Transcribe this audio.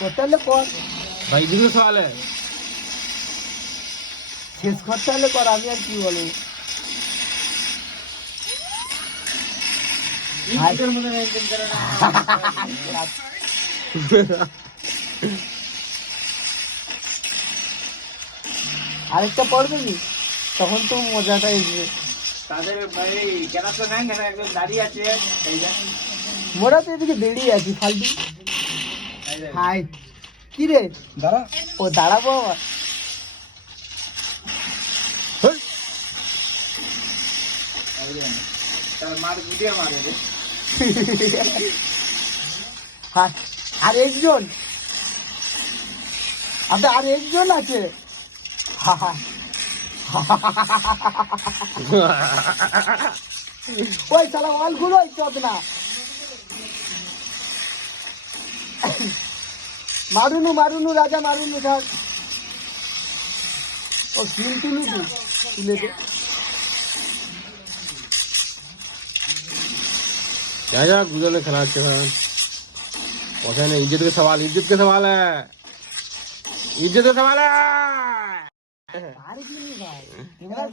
করতে হলে কর, भाई दूसरा सवाल है। শেষ করতে হলে কর, আমি আর কি বলবো। ভাই, इधर मुझे मेंटेन करना আরেকটা পড়বে নি, তখন তো মজাটা আসবে। তাদের ভাই কেন তো নাই না একদম দাঁড়িয়ে আছে এই যে মোরা তো এদিকে বেরিয়ে আছি ফালতু। হাই, কি রে দাঁড়া ও দাঁড়াবো আবার। তার মার গুটিয়ে মারে রে হ্যাঁ, আর একজন, আবে আর একজন আছে। হা হা। ওই শালা মালগুলো চোদ না। মারুনু মারুনু রাজা মারুনু থাক। ও কিল তুলু তুলে দে। जा गूगल में खिला के पता नहीं इज्जत का सवाल है इज्जत का सवाल है আরে কি নি ভাই, এবার